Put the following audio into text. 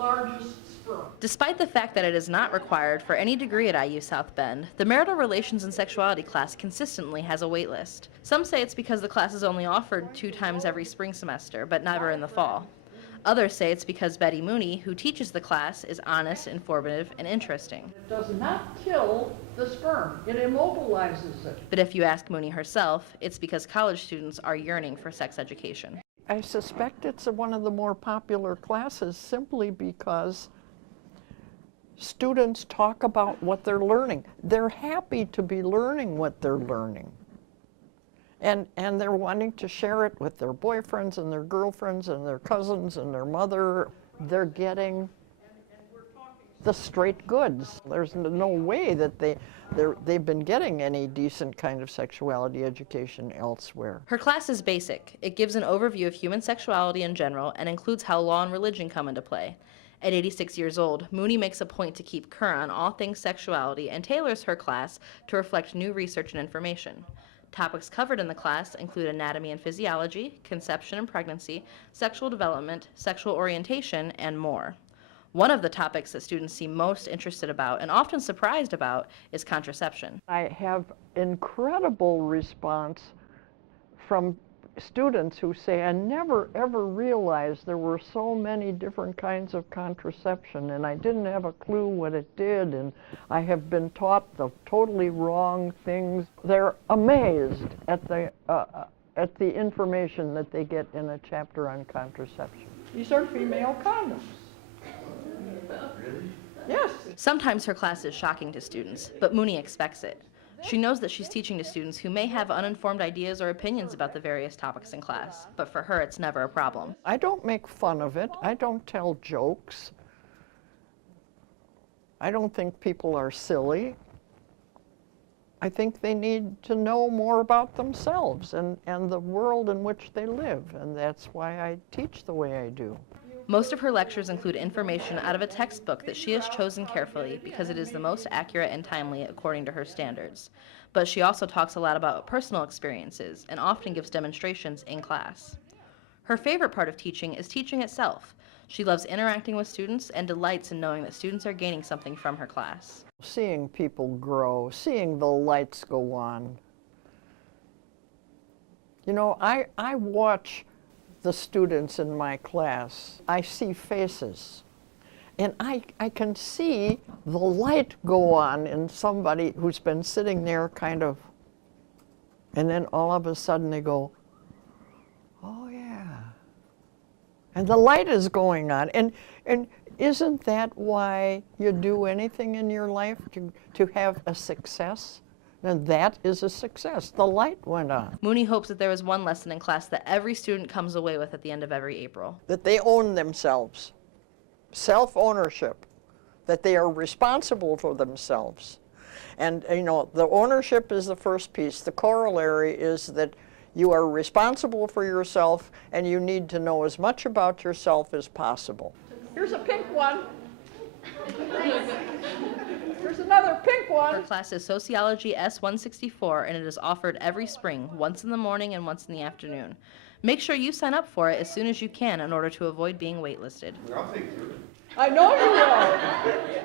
largest sperm. Despite the fact that it is not required for any degree at IU South Bend, the marital relations and sexuality class consistently has a wait list. Some say it's because the class is only offered 2 times every spring semester, but never in the fall. Others say it's because Betty Mooney, who teaches the class, is honest, informative, and interesting. It does not kill the sperm, it immobilizes it. But if you ask Mooney herself, it's because college students are yearning for sex education. I suspect it's one of the more popular classes simply because students talk about what they're learning. They're happy to be learning what they're learning. And they're wanting to share it with their boyfriends and their girlfriends and their cousins and their mother. They're getting the straight goods. There's no way that they've been getting any decent kind of sexuality education elsewhere. Her class is basic. It gives an overview of human sexuality in general and includes how law and religion come into play. At 86 years old, Mooney makes a point to keep current on all things sexuality and tailors her class to reflect new research and information. Topics covered in the class include anatomy and physiology, conception and pregnancy, sexual development, sexual orientation, and more. One of the topics that students seem most interested about and often surprised about is contraception. I have incredible response from students who say, I never ever realized there were so many different kinds of contraception, and I didn't have a clue what it did, and I have been taught the totally wrong things. They're amazed at the information that they get in a chapter on contraception. These are female condoms. Yes. Sometimes her class is shocking to students, but Mooney expects it. She knows that she's teaching to students who may have uninformed ideas or opinions about the various topics in class, but for her it's never a problem. I don't make fun of it. I don't tell jokes. I don't think people are silly. I think they need to know more about themselves and the world in which they live, and that's why I teach the way I do. Most of her lectures include information out of a textbook that she has chosen carefully because it is the most accurate and timely according to her standards. But she also talks a lot about personal experiences and often gives demonstrations in class. Her favorite part of teaching is teaching itself. She loves interacting with students and delights in knowing that students are gaining something from her class. Seeing people grow, seeing the lights go on. You know, I watch the students in my class. I see faces, and I can see the light go on in somebody who's been sitting there kind of, and then all of a sudden they go, oh yeah, and the light is going on. And isn't that why you do anything in your life, to have a success? And that is a success. The light went on. Mooney hopes that there is one lesson in class that every student comes away with at the end of every April. That they own themselves, self-ownership, that they are responsible for themselves. And you know, the ownership is the first piece. The corollary is that you are responsible for yourself and you need to know as much about yourself as possible. Here's a pink one. Here's another pink one. Her class is Sociology S164, and it is offered every spring, once in the morning and once in the afternoon. Make sure you sign up for it as soon as you can in order to avoid being waitlisted. I know you will.